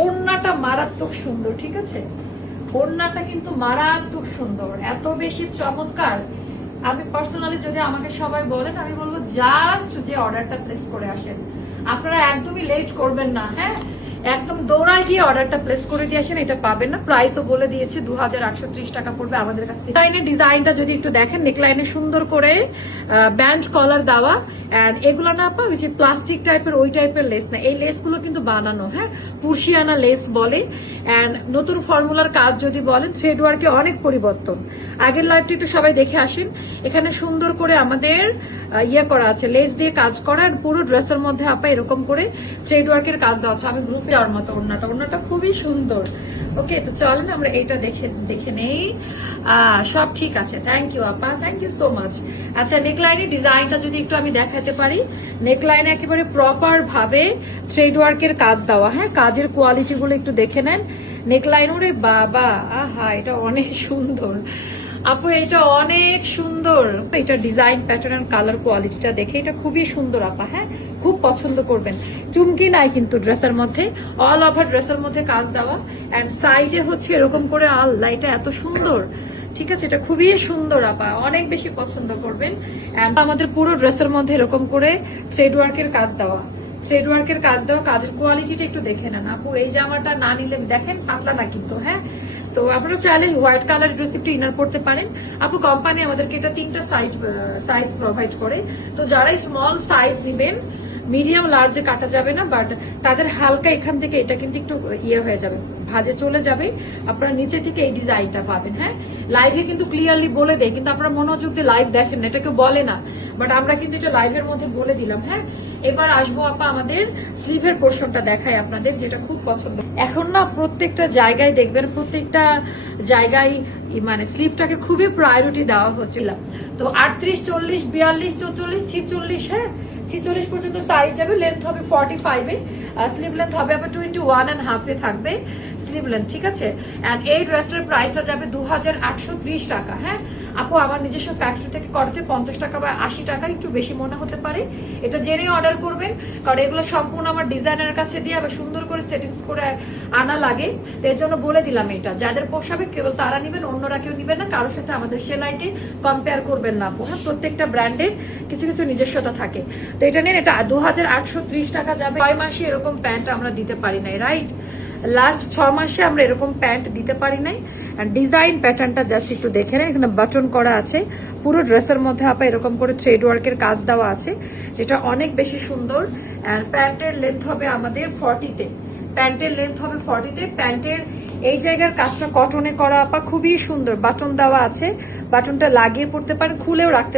ওড়নাটা মারাত্মক সুন্দর, ঠিক আছে, ওড়নাটা কিন্তু মারাত্মক সুন্দর, এত বেশি চমৎকার। আমি পার্সোনালি যদি আমাকে সবাই বলেন, আমি বলবো জাস্ট যে অর্ডারটা প্লেস করে আসেন। আপনারা একদমই লেট করবেন না, হ্যাঁ, একদম দৌড়ায় গিয়ে অর্ডারটা প্লেস করে দিয়ে আসেন, এটা পাবেন না। প্রাইসও বলে দিয়েছি 2830 টাকা পড়বে আমাদের কাছ থেকে। লাইনের ডিজাইনটা যদি একটু দেখেন, নেকলাইনে সুন্দর করে ব্যান্ড কলার দেওয়া, এন্ড এগুলো না আপা ওই যে প্লাস্টিক টাইপের ওই টাইপের লেস না, এই লেসগুলো কিন্তু বানানো, হ্যাঁ, পুরশিয়ানা লেস বলে। এন্ড নতুন ফর্মুলার কাজ যদি বলেন, থ্রেড ওয়ার্কে অনেক পরিবর্তন। আগের লাইভটা একটু সবাই দেখে আসেন। এখানে সুন্দর করে আমাদের ইয়ে করা আছে, লেস দিয়ে কাজ করা, আর পুরো ড্রেসের মধ্যে আপা এরকম করে থ্রেড ওয়ার্কের কাজ দেওয়া আছে। আমি গ্রুপে যাওয়ার মতো ওড়নাটা খুবই সুন্দর। ওকে, তো চলেন আমরা এইটা দেখে নেই। সব ঠিক আছে, থ্যাংক ইউ আপা, থ্যাংক ইউ সো মাচ। আচ্ছা, নেকলাইনের ডিজাইনটা যদি একটু আমি দেখাতে পারি, নেকলাইনে একেবারে প্রপার ভাবে থ্রেড ওয়ার্কের কাজ দেওয়া, হ্যাঁ, কাজের কোয়ালিটি গুলো একটু দেখে নেন। নেকলাইন, ওরে বাবা, আহা, এটা অনেক সুন্দর আপু, এটা অনেক সুন্দর। এটা ডিজাইন প্যাটার্ন আর কালার কোয়ালিটিটা দেখে এটা খুবই সুন্দর আপা, হ্যাঁ, খুব পছন্দ করবেন। চুমকি নাই কিন্তু ড্রেসের মধ্যে, অল ওভার ড্রেসের মধ্যে কাজ দেওয়া, এন্ড সাইডে হচ্ছে এরকম করে আল্লাহ, এটা এত সুন্দর, ঠিক আছে, এটা খুবই সুন্দর আপা, অনেক বেশি পছন্দ করবেন। এন্ড আমাদের পুরো ড্রেসের মধ্যে এরকম করে থ্রেড ওয়ার্কের কাজ দেওয়া, থ্রেড ওয়ার্কের কাজ দেওয়া, কাজের কোয়ালিটিটা একটু দেখে নেন আপু। এই জামাটা না নিলে দেখেন পাতলা না কিন্তু, হ্যাঁ, তো আপনারা চাইলে হোয়াইট কালার ড্রেস একটু ইনার করতে পারেন আপু। কোম্পানি আমাদেরকে এটা 3টা সাইজ প্রোভাইড করে, তো যারাই স্মল সাইজ নিবেন, মিডিয়াম লার্জে কাটা যাবে না, বাট তাদের হালকা এখান থেকে এটা কিন্তু একটু ইয়ে হয়ে যাবে, ভাজে চলে যাবে। আপনারা নিচে থেকে এই ডিজাইনটা পাবেন, হ্যাঁ, লাইভে কিন্তু ক্লিয়ারলি বলে দেয়, কিন্তু আপনারা মনোযোগ দিয়ে লাইভ দেখেন না, এটা কেউ বলে না, বাট আমরা কিন্তু এটা লাইভের মধ্যে বলে দিলাম, হ্যাঁ। এবার আসবো আপা আমাদের স্লিভের পোর্শনটা দেখাই আপনাদের, যেটা খুব পছন্দ। এখন না প্রত্যেকটা জায়গায় দেখবেন, প্রত্যেকটা জায়গায় মানে স্লিভটাকে খুবই প্রায়োরিটি দেওয়া হচ্ছিল। তো 38, 40, 42, 44, 46, হ্যাঁ, 46 পর্যন্ত সাইজ যাবে। লেন্থ হবে 45 এ, স্লিভ লেন্থ হবে আবার 21.5 এ থাকবে স্লিভ লেন্থ, ঠিক আছে। এন্ড এই ড্রেসটার প্রাইসটা যাবে 2830 টাকা, হ্যাঁ আপু। আমার নিজস্ব ফ্যাক্টরি থেকে করতে 50 টাকা বা 80 টাকা একটু বেশি মনে হতে পারে, এটা জেনে অর্ডার করবেন, কারণ এগুলো সম্পূর্ণ আমার ডিজাইনারের কাছে দিয়ে আবার সুন্দর করে সেটিংস করে আনা লাগে। এর জন্য বলে দিলাম, এটা যাদের পোষাবে কেবল তারা নিবেন, অন্যরা কেউ নিবেন না, কারোর সাথে আমাদের সেলাইকে কম্পেয়ার করবেন না আপু, হ্যাঁ। প্রত্যেকটা ব্র্যান্ডের কিছু কিছু নিজস্বতা থাকে, তো এটা নিন, এটা 2830 টাকা যাবে। 6 মাসে এরকম প্যান্ট আমরা দিতে পারি নাই, রাইট, লাস্ট 6 মাসে আমরা এরকম প্যান্ট দিতে পারি নাই। ডিজাইন প্যাটার্নটা জাস্ট একটু দেখে নেন, এখানে বাটন করা আছে, পুরো ড্রেসের মধ্যে আপা এরকম করে থ্রেড ওয়ার্কের কাজ দেওয়া আছে, যেটা অনেক বেশি সুন্দর। প্যান্টের লেন্থ হবে আমাদের 40-তে, প্যান্টের লেন্থ হবে 40-তে। প্যান্টের এই জায়গার কাজটা কটনে করা আপা, খুবই সুন্দর, বাটন দেওয়া আছে, বাটনটা লাগিয়ে পড়তে পারেন, খুলেও রাখতে